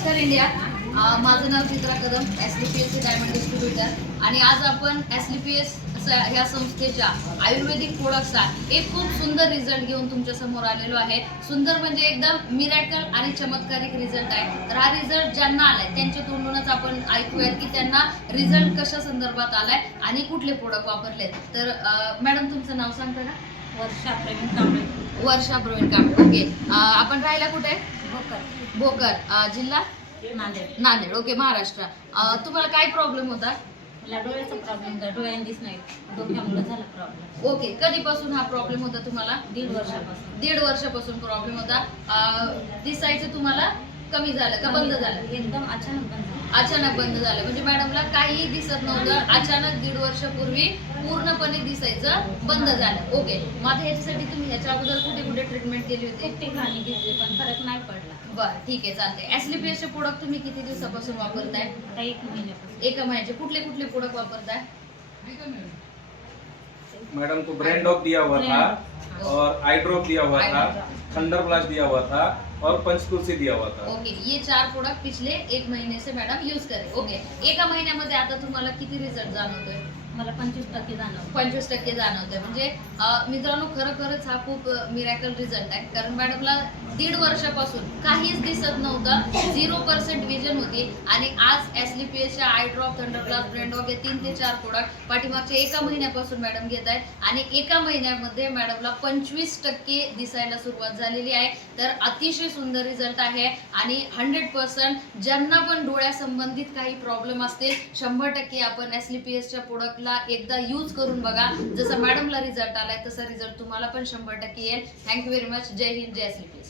नमस्कार इंडिया. माझं नाव चित्रा Kadam, SLPS diamond distributor. आणि आज आपण SLPS ह्या संस्थेच्या आयुर्वेदिक प्रोडक्ट्सचा एक खूप सुंदर रिझल्ट घेऊन तुमच्या समोर आलेलो आहे. सुंदर म्हणजे एकदम मिरॅकल आणि चमत्कारिक रिझल्ट आहे. तर हा रिझल्ट ज्यांना आलाय त्यांच्या तोंडूनच आपण ऐकूयात की त्यांना रिझल्ट कशा संदर्भात आलाय आणि कुठले प्रोडक्ट वापरलेत. तर मॅडम तुमचं नाव सांगता का? वर्षा प्रवीण कांबळे. वर्षा प्रवीण कांबळे. ओके. आपण राहायला कुठे? भोकर. भोकर. जिल्हा नांदेड. नांदेड. ओके. महाराष्ट्र. तुम्हाला काय प्रॉब्लेम होता? मला डोळ्याचा प्रॉब्लेम होता, डोळ्यांनी दिस नाही, डोक्यामुळे झाला प्रॉब्लेम. ओके. कधीपासून हा प्रॉब्लेम होता तुम्हाला? 1.5 वर्षापासून. 1.5 वर्षापासून प्रॉब्लेम होता. दिसायचं तुम्हाला कमी झालं का बंद झालं? एकदम अचानक बंद झालं. अचानक बंद झालं म्हणजे मॅडमला काहीही दिसत नव्हतं. अचानक 1.5 वर्षापूर्वी पूर्णपणे दिसायचं बंद झालं. ओके. मग ह्याच्यासाठी तुम्ही ह्याच्या अगोदर कुठे कुठे ट्रीटमेंट केली होती? खूप ठिकाणी घेतली पण फरक नाही पडला. बरं, ठीक आहे, चालतंय. SLPS चे प्रोडक्ट तुम्ही किती दिवसापासून वापरताय? आता 1 महिन्यापासून. एका महिन्याचे कुठले कुठले प्रोडक्ट वापरताय? मैडम को ब्रेन डॉग दिया हुआ था और आई ड्रॉप दिया हुआ था, थंडर ब्लास्ट दिया हुआ था और पंचतुलसी दिया हुआ था. ओके. ये 4 प्रोडक्ट पिछले 1 महीने से मैडम यूज करे. ओके. एका महिन्यामध्ये आता तुम्हाला किती रिझल्ट जाणवतोय? मला 25% जाणवलं. 25% जाणवतोय. म्हणजे मित्रांनो, खरंच हा खूप मिरॅकल रिझल्ट आहे. कारण मॅडमला 1.5 वर्षापासून काहीच दिसत नव्हतं, 0% विजन होती. आणि आज SLPSच्या eye drop, thunder blast, brain dog हे 3 ते 4 प्रोडक्ट पाठीमागच्या एका महिन्यापासून मॅडम घेत आहेत आणि एका महिन्यामध्ये मॅडमला 25% दिसायला सुरुवात झालेली आहे. तर अतिशय सुंदर रिझल्ट आहे आणि 100% ज्यांना पण डोळ्यासंबंधित काही प्रॉब्लेम असतील 100% आपण SLPSच्या प्रोडक्टला एकदा यूज करून बघा. जसं मॅडमला रिझल्ट आलाय तसा रिझल्ट तुम्हाला पण 100% येईल. Thank you very much. जय हिंद, जय SLPS.